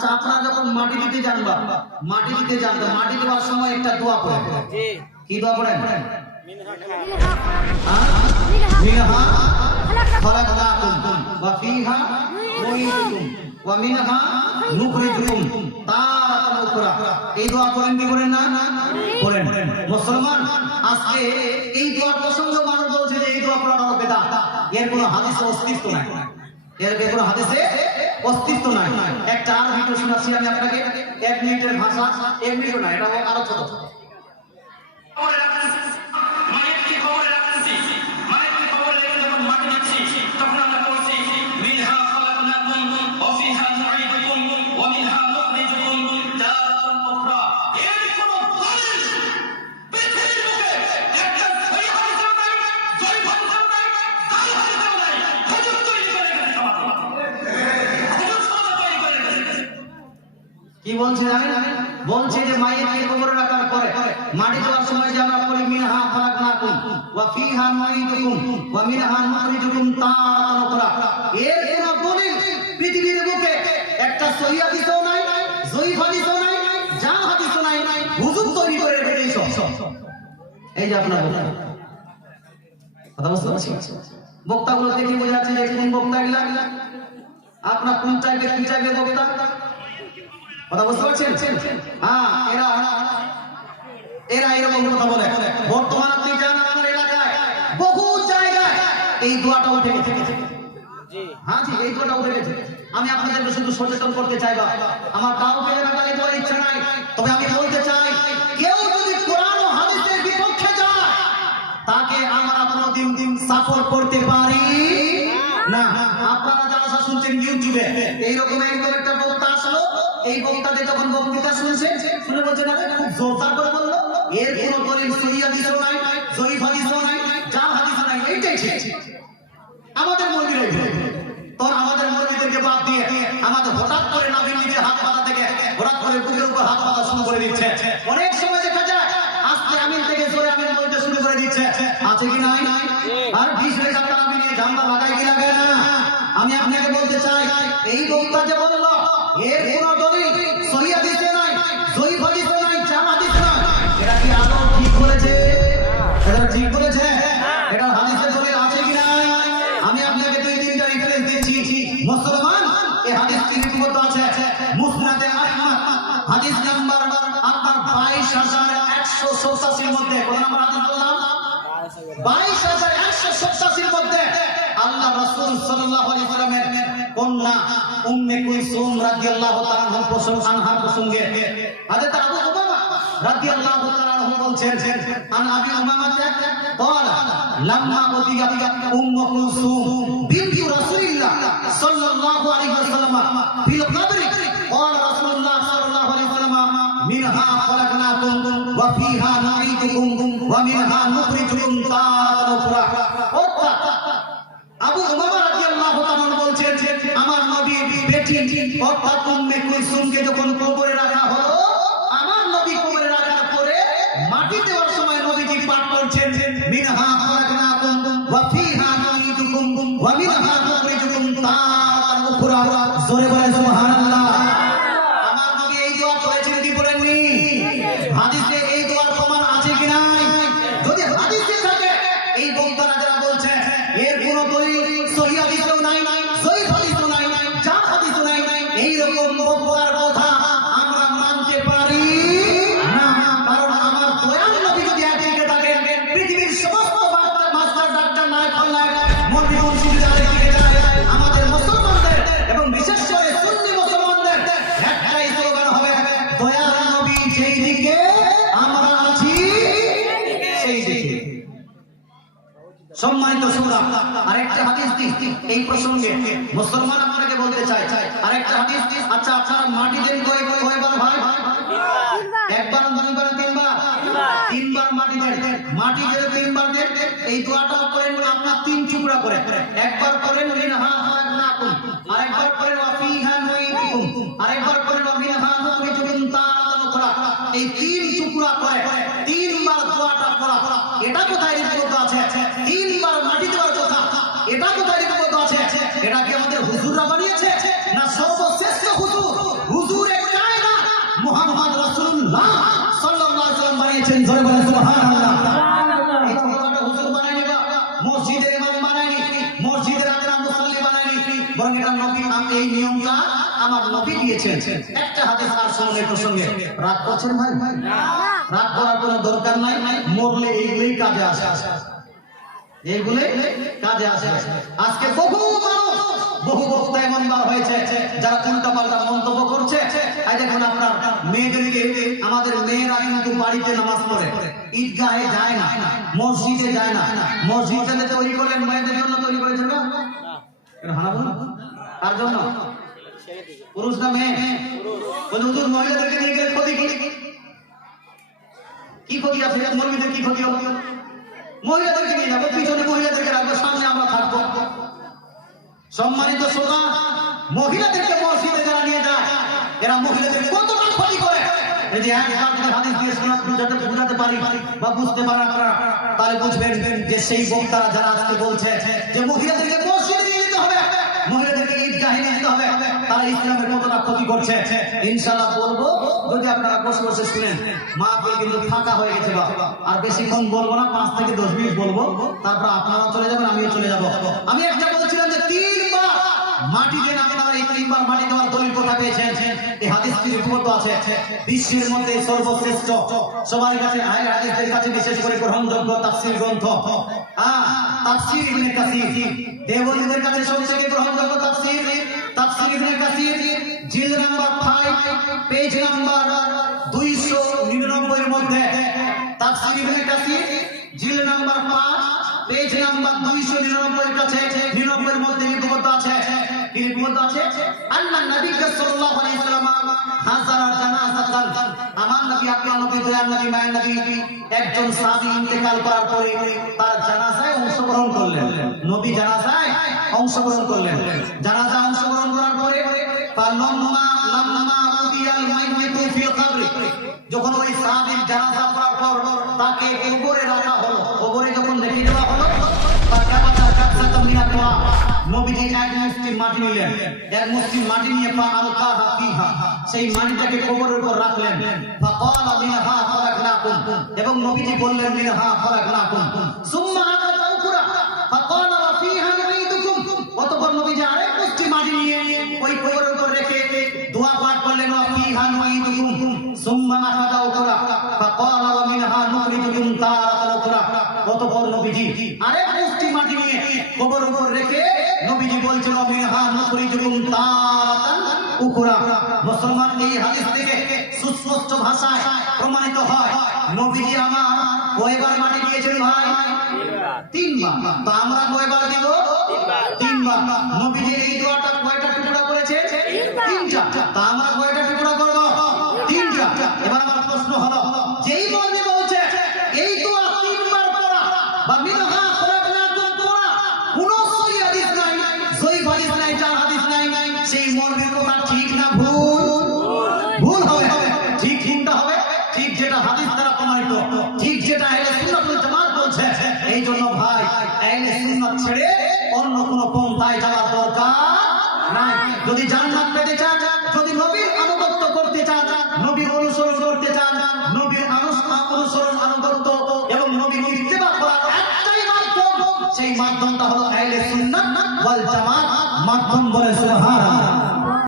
আচ্ছা আপনারা যখন মাটি দিতে যান বা মাটি দিতে যান তো মাটি দেওয়ার সময় একটা দোয়া পড়েন। কি দোয়া পড়েন? মিনহা খলাকনাকুম ওয়া ফিহা নুঈদুকুম ওয়া মিনহা নুখরিজুকুম তারাতান উখরা। এই দোয়া পড়েন কি করেন না? পড়েন। মুসলমান আজকে এই দোয়ার প্রসঙ্গ মানুষ বলছে যে এই দোয়া পড়াটা বেদাত। এর কোনো হাদিসে অস্তিত্ব নাই। এর কোনো হাদিসে অস্তিত্ব নাই। একটা আর ভিডিও শোনাচ্ছি আমি আপনাকে, 1 মিনিটের ভাষা, 1 মিনিট না, এটা আরো ছোট। কি বলছে জানেন? বলছে যে মাইয়াতকে কবরে রাখার পরে মাটি দেওয়ার সময় যে আমরা বলি মিনহা খলাকনাকুম ওয়া ফিহা নুঈদুকুম ওয়া মিনহা নুখরিজুকুম তারাতান উখরা। এর কোন দলিল পৃথিবীর বুকে একটা সহিহ হাদিসও নাই, জয়ীফ হাদিসও নাই, জাল হাদিসও নাই, হুজুর তৈরি করে রেখে দিয়েছে সব। এই যে আপনার কথা বুঝতে পারছেন? বক্তাগুলো দেখে বোঝা যাচ্ছে যে কোন বক্তা এগুলা, আপনার কোন টাইপের কি টাইপের বক্তা, কথা বুঝতে পারছেন? হ্যাঁ, এরা এরকম কথা বলে। বর্তমান আপনি জানেন আমাদের এলাকায় বহু জায়গায় এই দোয়াটা উঠে গেছে। হ্যাঁ জি, এই দোয়াটা উঠে গেছে। আমি আপনাদেরকে শুধু সচেতন করতে চাই, আমার কাউকে গালি দেওয়ার ইচ্ছা নাই, তবে আমি বলতে চাই কেউ যদি কোরআন ও হাদিসের বিপক্ষে যায় তাকে আমরা কোনোদিন সাপোর্ট করতে পারি না। আপনারা যারা শুনছেন ইউটিউবে এইরকম একটা বক্তা আসলো, এই বক্তাদের যখন বক্তৃতা শুনছেন শুনে বলছেন খুব জোরদার করে বললো এর কোনো দলিল সহিহ হাদিসও নাই, জয়ীফ হাদিসও নাই, জাল হাদিসও নাই। এইটাই ঠিক। আমাদের মৌলবীরা তোর আমাদের মৌলবীদেরকে বাদ দিয়ে আমাদের হঠাৎ করে নাভির নিচে হাত পাতা থেকে হঠাৎ করে বুকের উপর হাত পাতা শুরু করে দিচ্ছে। অনেক সময় দেখা যায় আস্তে আমিন থেকে জোরে আমিন বলতে শুরু করে দিচ্ছে। আছে কি নাই? আর 20 হয়ে যাত্রা আমি নিয়ে ঝাম্বা লাগাই কি লাগে না? আমি আপনাকে বলতে চাই এই বক্তা যে বললো এর কোনো দলিল সহিহ হাদিসে নাই, জয়ীফ হাদিসে নাই, জাল হাদিসে নাই, এটা কি আদৌ ঠিক বলেছে? এটা ঠিক বলেছে? এটা হাদিসের দলিল আছে কি নাই? আমি আপনাকে 2-3টা রেফারেন্স দিয়েছি। মুসলমান এই হাদিসটি লিপিবদ্ধ আছে মুসনাদে আহমদ হাদিস নাম্বার আপনার 22187 এর মধ্যে। কোন নাম্বার হাদিস বললাম? 22187 এর মধ্যে আল্লাহ রাসূল সাল্লাল্লাহু আলাইহি ওয়াসাল্লামের কন্যা উম্মে কুলসুম রাদিয়াল্লাহু তাআলা আনহার প্রসঙ্গে হযরত আবু উমামা রাদিয়াল্লাহু তাআলা বলছেন আন আবি উমামা ক্বালা লাম্মা উদিয়াত উম্মে কুলসুম বিনতু রাসূলিল্লাহ সাল্লাল্লাহু আলাইহি ওয়াসাল্লাম ফিল কবরি ক্বালা রাসূলুল্লাহ সাল্লাল্লাহু আলাইহি ওয়াসাল্লাম মিনহা খলাকনাকুম ওয়া ফিহা নুঈদুকুম ওয়া মিনহা নুখরিজুকুম তারাতান উখরা। আবু উমামা রাদিয়াল্লাহু তাআলা বলছেন আমার নবীর বেটি অর্থাৎ উম্মে কুলসুমকে যখন কবরে রাখা হলো, আমার নবী কবরে রাখার পরে মাটি দেওয়ার সময় নবীজি পাঠ করছেন মিনহা খলাকনাকুম ওয়া ফিহা নুঈদুকুম ওয়া মিনহা নুখরিজুকুম তারাতান উখরা। জোরে বলে সুবহানাল্লাহ। আমার নবী এই দোয়া করেছেন কি বলেননি? হাদিসে এই দোয়ার প্রমাণ আছে কি নাই? যদি হাদিসে থাকে এই বক্তারা যারা বলছে এর কোনো দলিল সহিহ হাদিসেও নাই, জয়ীফ হাদিসও নাই, জাল হাদিসও নাই, এই রকম বক্তার কথা আমরা মানতে পারি না। কারণ আমার দয়াল নবী যদি একদিকে থাকেন পৃথিবীর সমস্ত মাস্টার ডাক্তার নায়ক হল্লায় মরবি মুন্সিদের দিকে যায়। আমাদের মুসলমানদের এবং বিশেষ করে সুন্নি মুসলমানদের একটাই স্লোগান হবে দয়াল নবী যেই দিকে আমরা আছি সেই দিকে। সম্মানিত শ্রোতা, আরেকটা হাদিস এই প্রসঙ্গে মুসলমান আপনাকে বলতে চাই আরেকটা হাদিস। আচ্ছা আপনারা মাটি দেন কয়বার ভাই? একবার, দুইবার, তিনবার মাটি দেন। মাটি দিয়ে 3বার দেন। এই দোয়াটা করেন আপনার 3 টুকরা করে। একবার করেন মিনহা খলাকনাকুম, আরেকবার করেন ওয়া ফিহা নুঈদুকুম, আরেকবার করেন ওয়া মিনহা নুখরিজুকুম তারাতান উখরা। এই 3 টুকরা করে 3বার দোয়াটা পড়া। এটা কোথায় লিপিবদ্ধ আছে? 3বার মাটি দেওয়ার কথা এটা কোথায় লিপিবদ্ধ আছে? এটা কি আমাদের হুজুররা বানিয়েছে না সর্বশ্রেষ্ঠ হুজুর সুবহানাল্লাহ। এই ছোটখাটো হুজুর বানায়নি বা মসজিদের ইমাম বানায়নি, মসজিদের আলেম মুসল্লি বানায়নি, বরং এটা নবী এই নিয়মটা আমার নবী দিয়েছেন। একটা হাদিস আর শুনুন প্রসঙ্গে। রাগ করছেন ভাই? রাগ করার কোনো দরকার নাই, মরলে এইগুলোই কাজে আসে, এইগুলোই কাজে আসে। আজকে বহু মানুষ, বহু বক্তা এমন বার হয়েছে যারা উল্টা পাল্টা মন্তব্য করছে। এই দেখুন আপনার মেয়েদেরকে, আমাদের মেয়েরা কিন্তু বাড়িতে নামাজ পড়ে, ঈদগাহে যায় না, মসজিদে যায় না। মসজিদে তৈরি করলেন মেয়েদের জন্য তৈরি করেছেন না? হ্যাঁ বলুন, কার জন্য? পুরুষ না মেয়ে? হুজুর মহিলাদেরকে নিয়ে গেলে ক্ষতি কি? কি ক্ষতি আছে? মৌলবীদের কি ক্ষতি হবে? মহিলাদেরকে নিয়ে যাবো, পিছনে মহিলাদেরকে রাখবো, সামনে আমরা থাকবো। সম্মানিত শ্রোতা, মহিলাদেরকে মসজিদে যারা নিয়ে যায়, এরা মহিলাদের কতটা ক্ষতি করে। এই যে হাদিস দিয়ে বুঝাতে পারি বা বুঝতে পারেন আপনারা, তাহলে বুঝবেন যে সেই বক্তারা যারা আজকে বলছে যে মহিলাদেরকে মসজিদে নিয়ে যেতে হবে, মহিলাদেরকে ঈদগাহে নিয়ে যেতে হবে, তারা ইসলামের কতটা ক্ষতি করছে ইনশাআল্লাহ বলবো, যদি আপনারা বসে বসে শুনেন। মাহফিল কিন্তু ফাঁকা হয়ে গেছে বাবা, আর বেশিক্ষণ বলবো না, 5 থেকে 10 মিনিট বলবো, তারপর আপনারা চলে যাবেন, আমিও চলে যাব। আমি একটা বলছিলাম যে 3 বার মাটি দিয়ে আপনারা এই 3 বার মাটি দেওয়ার দলিল কথা পেয়েছেন। এই হাদিসটি রিপোর্ট আছে, বিশ্বের মধ্যে সর্বশ্রেষ্ঠ, সবার কাছে আহলে হাদিসদের কাছে বিশেষ করে গ্রহণযোগ্য তাফসীর গ্রন্থ তাফসীর ইবনে কাসীর, দেওবন্দিদের কাছে সবথেকে গ্রহণযোগ্য তাফসীর ইবনে কাসীর, জিলদ নাম্বার 5 পেজ নাম্বার 299 এর মধ্যে তাফসীর ইবনে কাসীর জিলদ নাম্বার 5 পেজ নাম্বার 299 এর কাছে 99 এর মধ্যে লিপিবদ্ধ আছে। কি লিপিবদ্ধ আছে? আল্লাহ নবী সাল্লাল্লাহু আলাইহি ওয়াসাল্লাম হাজারা জানাজাতান, আমার নবী, আপনার নবী, দয়ার নবী, মায়ের নবী একজন সাহাবী ইন্তেকাল করার পরে তার জানাজায় অংশগ্রহণ করলেন। নবী জানাজায় অংশগ্রহণ করলেন। জানাজায় অংশগ্রহণ করার পরে যখন ওই সাহাবীর জানাজা পড়ার পর তাকে কবরে রাখা হলো, কবরে যখন রেখে দেওয়া হলো, নবীজি এক মুষ্টি মাটি নিলেন, এক মুষ্টি মাটি নিয়ে সেই মাটিটাকে কবরের উপর রাখলেন। এবং নবীজি বললেন মিনহা খলাকনাকুম সুম্মা আখাযা উখরা ফাকালা ওয়া ফীহা নুঈদুকুম। অতঃপর নবীজি আরেক মুষ্টি মাটি নিয়ে ওই কবরের উপর রেখে দোয়া পাঠ করলেন, ওয়া ফীহা নুঈদুকুম সুম্মা আখাযা উখরা ফাকালা ওয়া মিনহা নুখরিজুকুম তারাতান উখরা। অতঃপর নবীজি আরেক মুষ্টি মাটি নিয়ে কবরের উপর রেখে নবীজি বলছেন, ওয়া মিনহা নুখরিজুকুম তারাতান উখরা। মুসলমান, এই হাদিস থেকে সুস্পষ্ট ভাষায় প্রমাণিত হয় নবীজি আমার কয়বার মাটি দিয়েছেন ভাই? 3 বার। তো আমরা কয়বার দিব? 3 বার। নবীজি এই দোয়াটা কয়টা টুকরা করেছে? 3টা। তো আমরা কয়টা টুকরা করব? 3টা। এবার আমার প্রশ্ন হলো, যেই বলনি বলছে এই দোয়া 3 বার করা বা মিনহা খলাকনাকুম করা, কোন সহি হাদিস নাই, সহিহ হাদিস নাই, চার হাদিস নাই, সেই মৌলবীর কথা ঠিক না ভুল? ভুল হবে। ঠিক কোনটা হবে? ঠিক যেটা হাদিস দ্বারা প্রমাণিত, ঠিক যেটা আহলে সুন্নাত ওয়াল জামাত বলছে। এই জন্য ভাই আহলে সুন্নাত ছেড়ে অন্য কোনো পন্থায় যাওয়ার দরকার নাই। যদি জান্নাত পেতে চান, যদি নবীর আনুগত্য করতে চান, নবীর অনুসরণ করতে চান, নবীর অনুসরণ আনুগত্য এবং নবীর ইত্তেবা করার একটাই মাধ্যম, সেই মাধ্যমটা হলো আহলে সুন্নাত ওয়াল জামাত মাধ্যম। বলে সুবহানাল্লাহ।